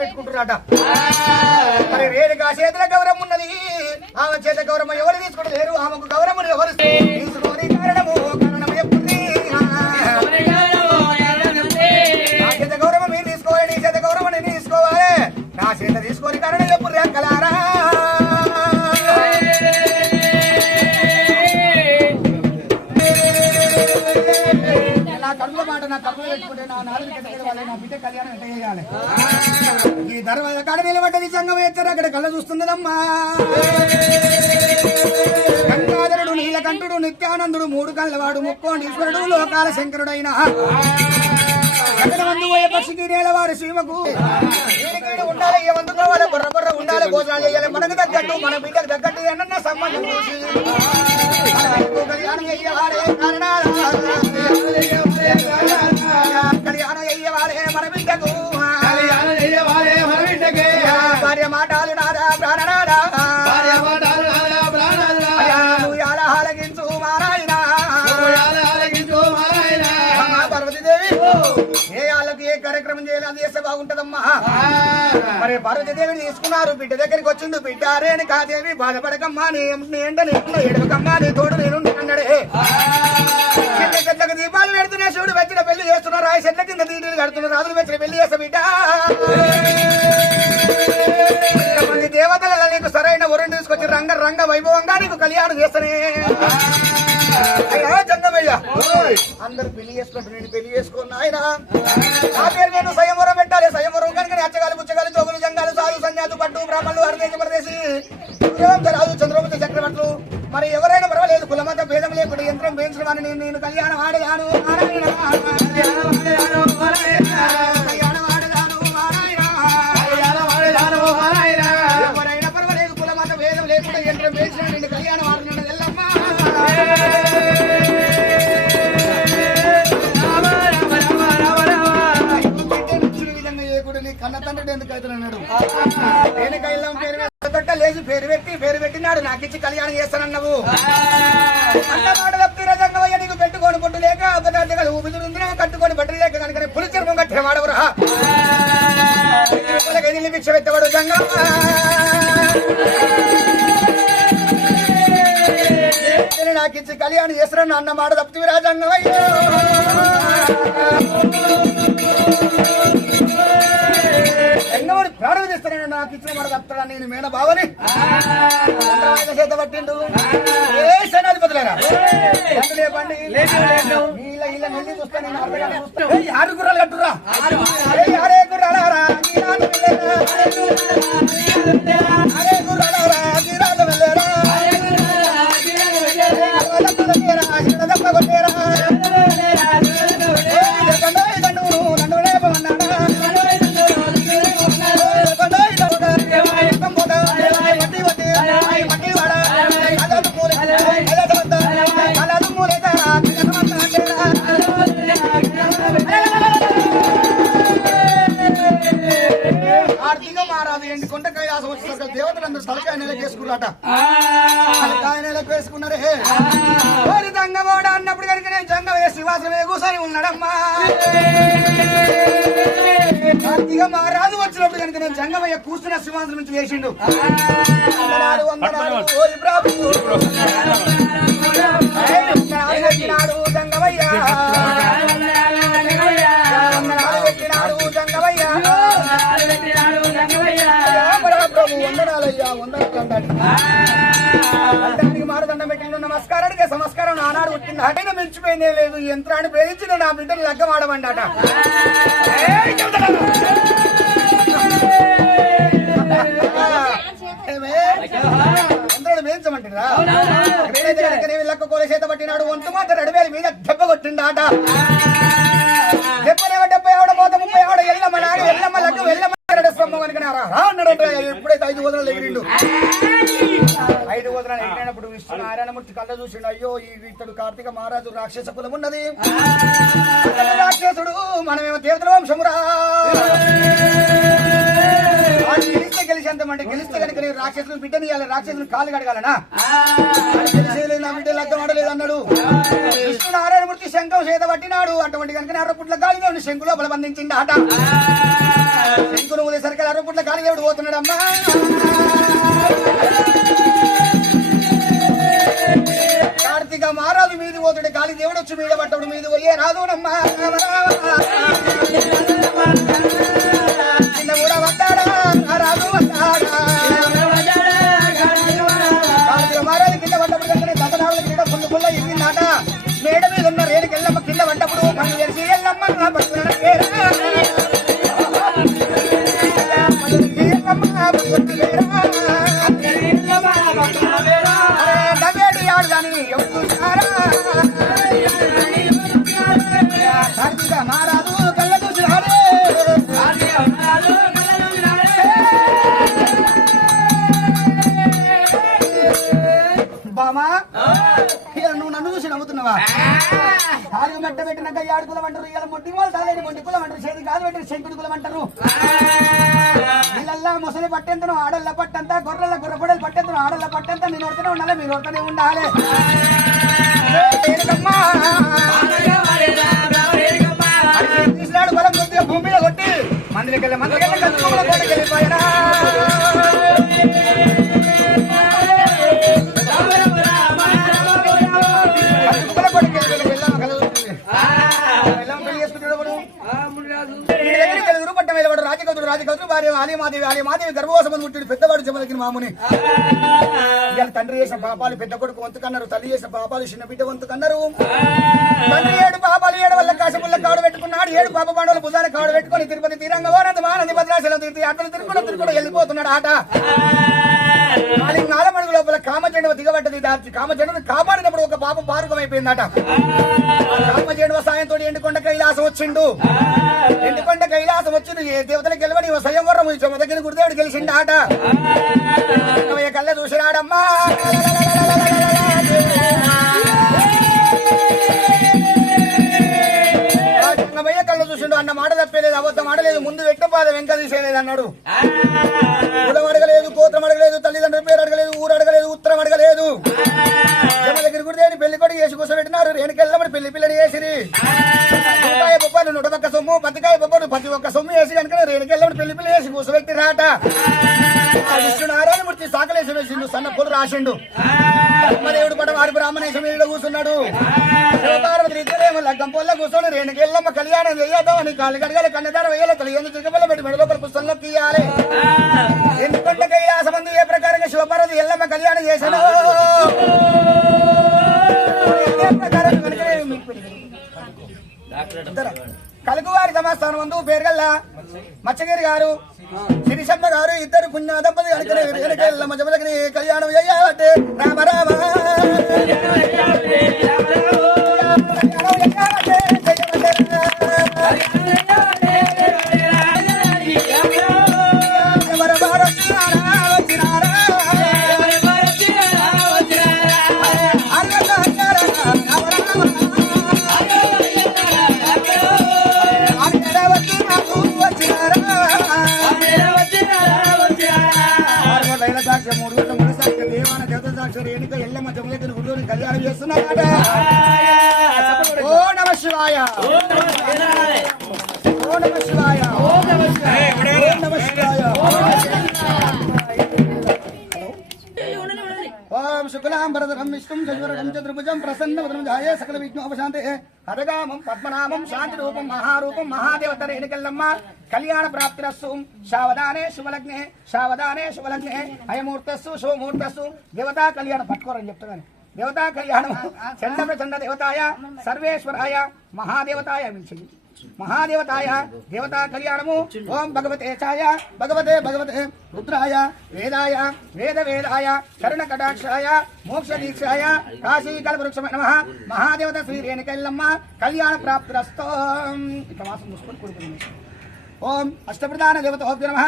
పెట్టుకుంటున్నారట మరి రేణుకా చేతుల గౌరవం ఉన్నది. ఆమె చేత గౌరవం ఎవరు తీసుకుంటూ లేరు ఆమెకు గౌరవం ఎవరు తీసుకోని కారణము కారణం నా చేత గౌరవం మీరు తీసుకోవాలి? నీ చేత గౌరవం నేను తీసుకోవాలి. నా చేత తీసుకొని కారణం ఎప్పుడు రెక్కలారా నా కడుపులో మాట నా కడుపులో పెట్టుకుంటే నా నాలుగు నా బిడ్డ కళ్యాణం ఎట్ట చేయాలి? దర్వాజ కాడ నిలబడ్డది సంఘం ఎత్తారు. అక్కడ కళ్ళ చూస్తున్నదమ్మా. గంగాధరుడు నీలకంఠుడు నిత్యానందుడు మూడు కళ్ళవాడు ముక్కోండీశ్వరుడు లోకాల శంకరుడైన. మందు పోయే పక్షికి నేలవారి సీమకు. ఈడికీడు ఉండాలి? బుర్ర బుర్ర ఉండాలి. భోజనాలు చేయాలి మనకు తగ్గట్టు మన బిడ్డకు తగ్గట్టు ఏమన్నా సంబంధం మరి పార్వతీదేవిని తీసుకున్నారు. బిడ్డ దగ్గరికి వచ్చిండు. బిడ్డ రేణి కాదేవి బాధపడకమ్మా నీ ఎండ నీకుండా ఎడవకమ్మా నీ తోడు నేను అన్నాడే. చెట్లకు దీపాలు పెడుతున్నా శివుడు వెచ్చిన పెళ్ళి చేస్తున్నారు రాయి చెట్ల కింద దీటులు కడుతున్నారు రాజులు వెచ్చిన పెళ్ళి చేస్తా బిడ్డ. ఇంతమంది దేవతల నీకు సరైన వరుణ్ తీసుకొచ్చి రంగ రంగ వైభవంగా నీకు కళ్యాణం చేస్తానే. అందరు పెళ్ళి చేసుకుంటారు నేను పెళ్ళి చేసుకున్నా ఆయన నా పేరు నేను స్వయంవరం పెట్టాలి స్వయంవరం కనుక అచ్చగాలు బ్రాహ్మణులు రాజు చంద్రగుప్త చక్రవర్తులు మరి ఎవరైనా పర్వాలేదు కులమంత భేదం లేకుండా యంత్రం వేయించడం అని నేను కళ్యాణం కళ్యాణం ఆడయాను పేరు పెట్టి పేరు పెట్టినాడు నాకు ఇచ్చి కళ్యాణం చేస్తానన్నావు. అన్న మాట తప్పి నీకు పెట్టుకొని పొట్టు లేక అబద్ధాలు ఊపిదురుందిన కట్టుకొని బట్టలు లేక కనుక పులి చర్మం కట్టే వాడవురా? భిక్ష పెట్టవాడు జంగమ్మ నాకు ఇచ్చి కళ్యాణం చేస్తున్నాను అన్న మాట తప్పివి నాకు ఇచ్చిన మాట తప్పుతా నేను మేన బావని? చేత పట్టిండు. ఏ సేనాధిపతులేరా లేపండి. నీళ్ళ ఇళ్ళ నెల్లి చూస్తే నేను ఆరు గుర్రాలు కట్టురా. ఆరే తలకాయ నెలకు వేసుకున్నారట. తలకాయ నెలకు వేసుకున్నారే. ఓరి దంగమోడ అన్నప్పుడు కనుక నేను జంగ వేసి వాసమే కూసని ఉన్నాడమ్మా. ఆర్థిక మారాదు వచ్చినప్పుడు కనుక నేను జంగమయ్య కూర్చున్న సింహాసనం నుంచి వేసిండు వందనాలు వందనాలు మారుదండం పెట్టిండు నమస్కారానికి సంస్కారం నానాడు పుట్టింది. అటైనా మించిపోయిందే లేదు. యంత్రాన్ని ప్రేమించిన నా బిడ్డను లగ్గమాడమండట ఏయ్, లక్క కోల చేత పట్టినాడు. ఒంటు మాత్రం నడివేలి మీద దెబ్బ కొట్టిండాట. దెబ్బలేవ డెబ్బై ఆవిడ పోత ముప్పై ఆవిడ వెళ్ళమ్మ నాడు వెళ్ళమ్మ లగ్గ వెళ్ళమ్మ స్తంభం కనుక రా. ఎప్పుడైతే ఐదు వదనాలు ఎగిరిండు. కళ్ళ చూసిండు అయ్యో ఈ ఇతడు కార్తీక మహారాజు రాక్షస కులం ఉన్నది. రాక్షసుడు మనమేమో దేవతల వంశమురా. గెలిస్తే గెలిచేంతమంటే గెలిస్తే కనుక నేను రాక్షసులు బిడ్డని ఇవ్వాలి రాక్షసులు కాలు కడగాలనా? నా బిడ్డ లగ్గం ఆడలేదు అన్నాడు. విష్ణు నారాయణమూర్తి శంఖం చేత పట్టినాడు. అటువంటి కనుక అరపుట్ల గాలిలో శంకులో బలబంధించింది ఆట. శంకును ఉదయ సరికల అరపుట్ల కాళీ దేవుడు పోతున్నాడమ్మా. కార్తీక మహారాజు మీది పోతుడు గాలి. దేవుడు వచ్చి మీద పట్టడు మీది పోయే రాదు నమ్మా. కూడా వస్తాడా ఆ రాజు బామా నువ్వు నన్ను చూసి నమ్ముతున్నావా? కాలు మెట్ట పెట్టినాక ఈ అంటారు ఇలా మొట్టి వాళ్ళు తాలేని మొండి కులం అంటారు చేతి కాదు పెట్టిన శంకుడి కులం అంటారు ఇళ్ళల్లా ముసలి పట్టెంతను ఆడళ్ళ పట్టంతా గొర్రెల గొర్రెపొడలు పట్టెంతను ఆడళ్ళ పట్టంతా నేను కొడుతూనే ఉండాలి మీరు కొడుతూనే ఉండాలి. ఏనుగమ్మా. అది తీసినాడు బలం కొద్దిగా భూమి కొట్టి మందికి వెళ్ళి వెళ్ళిపోయారా గర్భవాసం పుట్టిడు పెద్దవాడు చెమలకిన మాముని. ఇవాళ తండ్రి చేసిన పాపాలు పెద్ద కొడుకు వంతుకన్నారు తల్లి చేసిన పాపాలు చిన్న బిడ్డ వంతుకన్నారు తండ్రి ఏడు పాపాలు ఏడు వల్ల కాశపుల్ల కాడు పెట్టుకున్నాడు ఏడు పాప పాండవులు భుజాన కాడు పెట్టుకొని తిరుపతి తీరంగ మానంది భద్రాచలం తీర్థి అతను తిరుగుడు తిరుగుడు వెళ్ళిపోతున్నాడు ఆట. నాలుగు నాలమడుగు లోపల కామచండవ దిగబడ్డది దాచి కామజండవ కాపాడినప్పుడు ఒక పాపం పారుకం అయిపోయిందట కామజండవ సాయంతో ఎండుకొండ కైలాసం వచ్చిండు. ఎండుకొండ కైలాసం వచ్చిండు. ఏ దేవతలు గెలవని స్వయంవరం దగ్గర గురుదేవుడు గెలిచిండు ఆట కళ్ళ చూసినాడమ్మా. కళ్ళ చూసిండు. అన్న మాట తప్పేలేదు అబద్ధం ఆడలేదు ముందు వెంకపాద వెంక తీసేయలేదు అన్నాడు. కులం అడగలేదు గోత్రం రాసిండు దేవుడు పడ వారి బ్రాహ్మణేశం మీద కూర్చున్నాడు ఇద్దరేమో లగ్గం పొల్ల కూర్చొని రేణుకెళ్ళమ్మ కళ్యాణం చేయొద్దామని కాళ్ళు కడగాలి కన్నదార వేయాలి ఎందుకు తిరగబల్ల పెట్టి మెడ లోపల పుస్తకంలో తీయాలి ఎందుకంటే కైలాసమందు ఏ ప్రకారంగా శివపార్వతి ఎల్లమ్మ కళ్యాణం చేశాడు ప్రకారం. ఇద్దరు. కలుగువారి సమాస్థానం ముందు పేరుగల్ల మచ్చగిరి గారు సిరిశమ్మ గారు ఇద్దరు పుణ్య దంపతి కనుకనే రేణుకెళ్ళమ్మ జమలకి కళ్యాణం చేయాలంటే రామ రామ శుక్లాంబరధరం విష్ణుం చతుర్వరం చతుర్భుజం ప్రసన్నవదనం ధ్యాయే సకల విఘ్నోపశాంతే హరగామం పద్మనామం శాంతి రూపం మహారూపం మహాదేవత రేణుకెల్లమ్మ కళ్యాణ ప్రాప్తిరస్సు శావదానే శుభలగ్నే శావదానే శుభలగ్నే అయమూర్తస్సు శుభమూర్తస్సు దేవతా కళ్యాణం పట్టుకోరని చెప్తాను దేవతా కళ్యాణం చండ ప్రచండ దేవతాయ సర్వేశ్వరాయ మహాదేవతాయ వించింది మహాదేవతాయ దేవతా కళ్యాణము ఓం భగవతే ఛాయ భగవతే భగవతే రుద్రాయ వేదాయ వేద వేదాయ శరణ కటాక్షాయ మోక్ష దీక్షాయ కాశీ కల్పవృక్ష నమ. మహాదేవత శ్రీ రేణుకెల్లమ్మ కళ్యాణ ప్రాప్తిరస్తో ఇక మాసం మూసుకొని కూడుకుంది ఓం అష్టప్రధాన దేవతోభ్య నమ.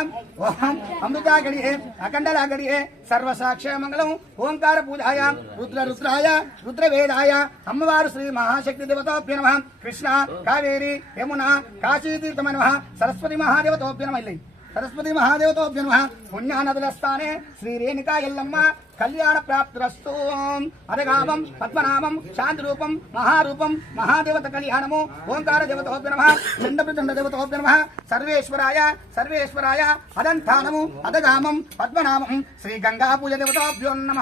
ఓం అమృతా గడియే అఖండలా గడియే సర్వసాక్ష మంగళం. ఓంకార పూజాయ రుద్ర రుద్రాయ రుద్రవేదాయ అమ్మవారు శ్రీ మహాశక్తి దేవతోభ్య నమ. కృష్ణ కావేరి యమున కాశీతీర్థమ నమ సరస్వతి మహాదేవతోభ్య నమ. ఇల్లై. సరస్వతి మహాదేవతోభ్య నమ పుణ్యానదులస్థానే శ్రీ రేణుకా ఎల్లమ్మ కళ్యాణ ప్రాప్తిరస్తు అరగామం పద్మనామం శాంతి రూపం మహారూపం మహాదేవత కళ్యాణము ఓంకార దేవతోభ్య నమ చండప్రచండ దేవతోభ్య నమ సర్వేశ్వరాయ సర్వేశ్వరాయ అదంతానము అదగామం పద్మనామం శ్రీ గంగా పూజ దేవతాభ్యో నమ.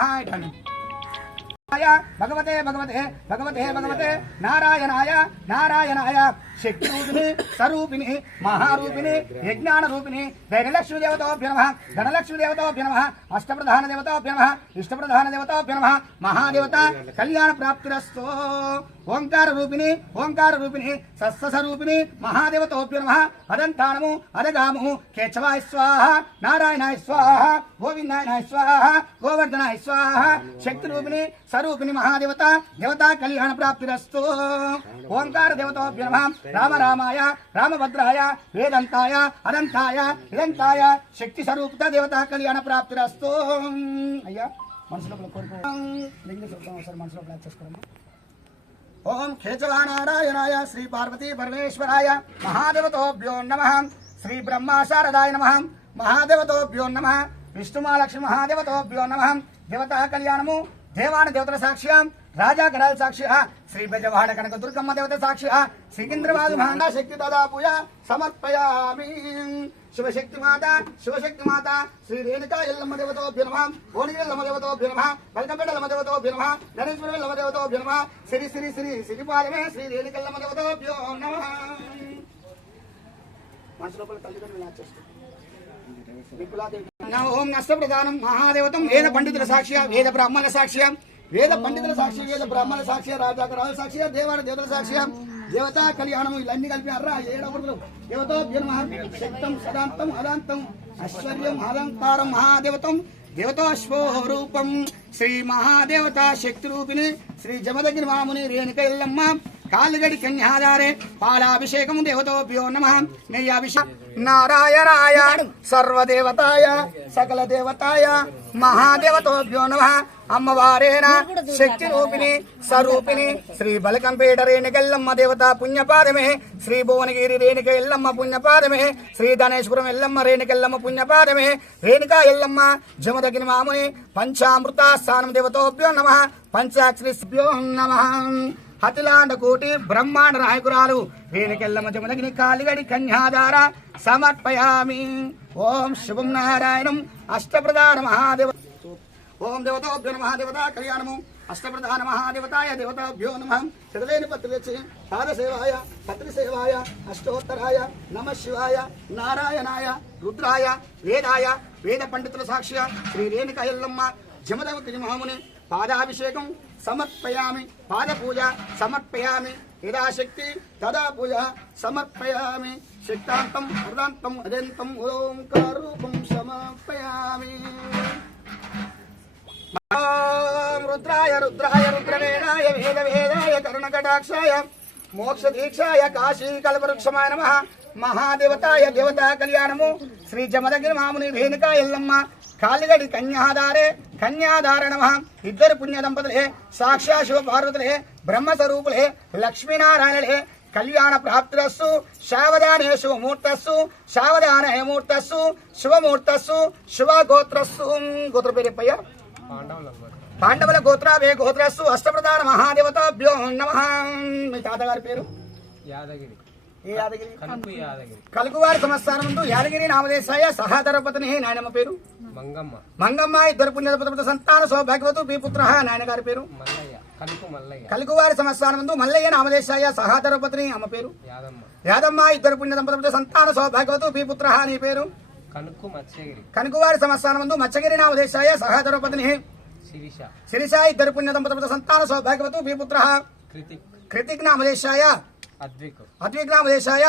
భగవతే భగవతే భగవతే భగవతే నారాయణాయ నారాయణాయ. శక్తి రూపిణి స్వరూపిణి మహారూపిణి యజ్ఞాన రూపిణి ధైర్యలక్ష్మి దేవతోభ్య నమ ధనలక్ష్మి దేవతోభ్య నమ అష్టప్రధాన దేవతోభ్య నమ ఇష్టప్రధాన దేవతోభ్య నమ మహాదేవత కళ్యాణ ప్రాప్తిరస్తో ఓంకార రూపిణి ఓంకార రూపిణి సస్వసరూపిణి మహాదేవతోభ్య నమ అదంతానము అదగాము కేశవాయ స్వాహ నారాయణాయ స్వాహ గోవిందాయనాయ స్వాహ గోవర్ధనాయ స్వాహ శక్తి రూపిణి స్వరూపిణి మహాదేవత దేవతా కళ్యాణ ప్రాప్తిరస్తు. ఓంకార దేవతోభ్య నమ. రామ రామాయ రామభద్రాయ వేదంతాయ అనంతాయ ఇదంతాయ శక్తి స్వరూపత దేవతా కళ్యాణ ప్రాప్తిరస్తు. అయ్యా మనసులో కోరుకో. లింగ శబ్దం ఒకసారి మనసులో ప్లాన్ చేసుకోవమ్మా ఓం కేచవానారాయణాయ శ్రీ పార్వతీ పరమేశ్వరాయ మహాదేవతోభ్యో నమ. శ్రీ బ్రహ్మ శారదాయ నమ. మహాదేవతోభ్యో నమ. విష్ణుమాలక్ష్మి మహాదేవతోభ్యో నమ. దేవతా కళ్యాణము దేవాన దేవతల సాక్ష్య రాజా కరాల సాక్ష్య శ్రీ బెజవాడ కనక దుర్గమ్మ దేవత సాక్ష్య సికింద్రవాదు మహానా శక్తి తదా సమర్పయామి. శివశక్తి మాత శివశక్తి మాత శ్రీ రేణుకా ఎల్లమ్మ దేవతోభ్య నమ భువనగిరి ఎల్లమ్మ దేవతోభ్య నమ బలకంపేట ఎల్లమ్మ దేవతోభ్య నమ నరేశ్వరం ఎల్లమ్మ దేవతోభ్య నమ శ్రీ శ్రీ శ్రీ శ్రీపాలమే శ్రీ రేణుకల్లమ్మ దేవతోభ్యో నమ. మనసు లోపల తల్లిదండ్రులు యాడ్ చేసుకో. నా ఓం నష్టప్రధానం మహాదేవతం వేద పండితుల సాక్ష్య వేద బ్రాహ్మణుల సాక్ష్య వేద పండితుల సాక్షి వేద బ్రాహ్మణుల సాక్షి రాజాకరాల సాక్షి దేవాల దేవతల సాక్షి దేవతా కళ్యాణం ఇవన్నీ కలిపి అర్రా ఏడవరులు దేవతో శక్తం సదాంతం అదాంతం ఐశ్వర్యం అలంకారం మహాదేవతం దేవతాశ్వో రూపం. శ్రీ మహాదేవత శక్తి రూపిణి శ్రీ జమదగిరి మాముని రేణుక ఇల్లమ్మ కాలుగడి కన్యాధారే పాలాభిషేకం దేవతోభ్యో నమ నెయ్యాభిషేకం. నారాయణాయ సర్వదేవతాయ సకల దేవతాయ మహాదేవతోభ్యో నమ అమ్మవారేన శక్తి రూపిణి స్వరూపిణి శ్రీ బలకంపేట రేణుకెల్లమ్మ దేవత పుణ్యపాదమే శ్రీ భువనగిరి రేణుక ఎల్లమ్మ పుణ్యపాదమే శ్రీ ధనేశ్వరం ఎల్లమ్మ రేణుకెల్లమ్మ పుణ్యపాదమే రేణుకా ఎల్లమ్మ జమదగిరి మాముని పంచామృత స్థానం దేవతోభ్యో నమ పంచాక్షరిభ్యో నమ. హతిలాండ కోటి బ్రహ్మాండ నాయకురాలు రేణుకెల్లమ్మ జమదగిని కాలిగడి కన్యాదార సమర్పయామి. ఓం శుభం నారాయణం. అష్టప్రధాన మహాదేవ ఓం దేవతాభ్యో నమ. దేవతా కళ్యాణము. అష్టప్రధాన మహాదేవతాయ దేవతాభ్యో నమ. చదలేని పత్రి పాదసేవాయ పత్రిసేవాయ అష్టోత్తరాయ నమ శివాయ నారాయణాయ రుద్రాయ వేదాయ వేద పండితుల సాక్ష్య శ్రీ రేణుక ఎల్లమ్మ జమదవతి మహాముని పాదాభిషేకం సమర్పయామి. పాదపూజ సమర్పయామి. యథాశక్తి తదా పూజ సమర్పయామి. శక్తాంతం హృదాంతం అదంతం ఓంకారూపం సమర్పయామి. రుద్రాయ రుద్రాయ రుద్రవేణాయ వేద వేదాయ కరుణకటాక్షాయ మోక్ష దీక్షాయ కాశీ కల్పవృక్షమాయ నమ. మహాదేవతాయ దేవతా కళ్యాణము. శ్రీ జమదగిరి మాముని రేణుకా ఎల్లమ్మ. కాలిగడి కన్యాదారే కన్యాదార నమ ఇద్దరు పుణ్య దంపతులే సాక్షా శివ పార్వతులే బ్రహ్మస్వరూపులే లక్ష్మీనారాయణలే కళ్యాణ ప్రాప్తిరస్సు శావధానే శుభమూర్తస్సు శావధానే మూర్తస్సు శుభమూర్తస్సు శుభగోత్రస్సు గోత్ర పేరు చెప్పయ్యా పాండవుల గోత్రావే గోత్రస్సు అష్టప్రధాన మహాదేవతాభ్యో నమ మీ తాతగారి పేరు యాదగిరి కలుగువారి సంస్థానం ముందు యాదగిరి. నామదేశాయ సహాధరపతిని నాయనమ్మ పేరు? మంగమ్మ. మంగమ్మ ఇద్దరు పుణ్యపతి సంతాన సౌభాగ్యవతు మీ పుత్ర పేరు? మల్లయ్య. కలుపు మల్లయ్య. కలుగువారి సంస్థానం ముందు మల్లయ్య నామదేశాయ సహాధరపతిని అమ్మ పేరు? యాదమ్మ. ఇద్దరు పుణ్య దంపతులతో సంతాన సౌభాగ్యవతు మీ పుత్ర నీ పేరు? మత్స్యగిరి. కనుకువారి సంస్థానం ముందు మచ్చగిరి నామదేశాయ సహాధరపతిని శిరీష. ఇద్దరు పుణ్య దంపతులతో సంతాన సౌభాగ్యవతు మీ పుత్ర కృతిక్. కృతిక్ నామదేశాయ అద్విక్. అద్విగ్నామదేశాయ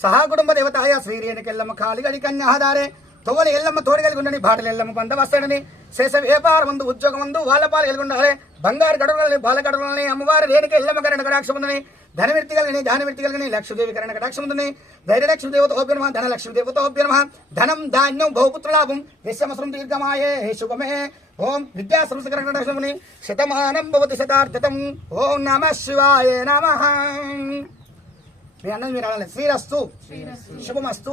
సహా కుటుంబ దేవతాయ శ్రీరేణుకెల్లమ్మ కాలిగడి కన్యాహదారే తొవ్వలి ఎల్లమ్మ తోడిగలి ఉండని బాటలు ఎల్లమ్మ బంద వస్తాడని. శేష వ్యాపార ముందు ఉద్యోగం ముందు వాళ్ళ పాలు కలిగి ఉండాలి. బంగారు గడువులని బాల గడువులని అమ్మవారి రేణుక ఎల్లమ్మ కరణ కటాక్షం ఉందని. ధనవిర్తి కలిగిన ధానవిర్తి కలిగిన లక్ష్మీదేవి కరణ కటాక్షం ఉందని ధైర్యలక్ష్మి దేవత ఓభ్యనమ ధనలక్ష్మి దేవత ఓభ్యనమ ధనం ధాన్యం బహుపుత్రలాభం యశమసరం దీర్ఘమాయే శుభమే ఓం విద్యా సంస్కరణ కటాక్షముని శతమానం భవతి శతార్థతం ఓం నమ శివాయ నమః మీ అన్నది మీరు అనాలి. శ్రీరస్తు. శుభమస్తు.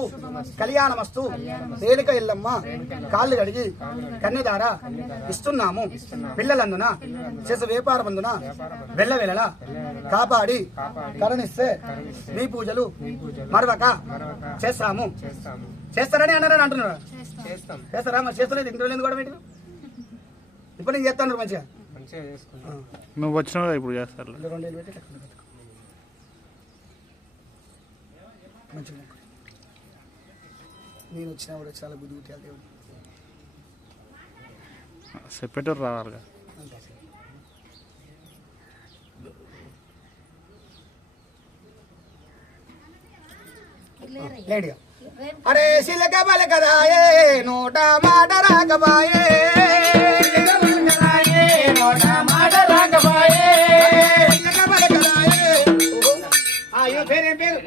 కళ్యాణమస్తు. రేణుక ఇల్లమ్మ కాళ్ళు కడిగి కన్యదార ఇస్తున్నాము. పిల్లలందున చేసే వ్యాపారమందున వెళ్ళ వెళ్ళల కాపాడి కరుణిస్తే మీ పూజలు మరవక చేస్తాము. చేస్తాము. చేస్తారని అన్నారని అంటున్నారు. చేస్తాం. చేస్తారా? మరి చేస్తలేదు ఇంట్లో లేదు కూడా మీరు ఇప్పుడు నేను చేస్తాను మంచిగా. నువ్వు వచ్చినావు కదా ఇప్పుడు చేస్తారు ఇందులో రెండు వేలు పెట్టి లెక్కన పెట్టుకో. మంచిగా మొక్కు. నేను వచ్చినా కూడా చాలా బుద్ధి పుట్టాలి దేవుడు చెప్పేటోరు రావాలిగా. లేడిగా అరే సిలక బలకదాయే నోట మాట రాకబాయే నోట మాట రాకబాయే సిలక బలకదాయే ఓహో. ఆ, ఈమె పేరేం పేరు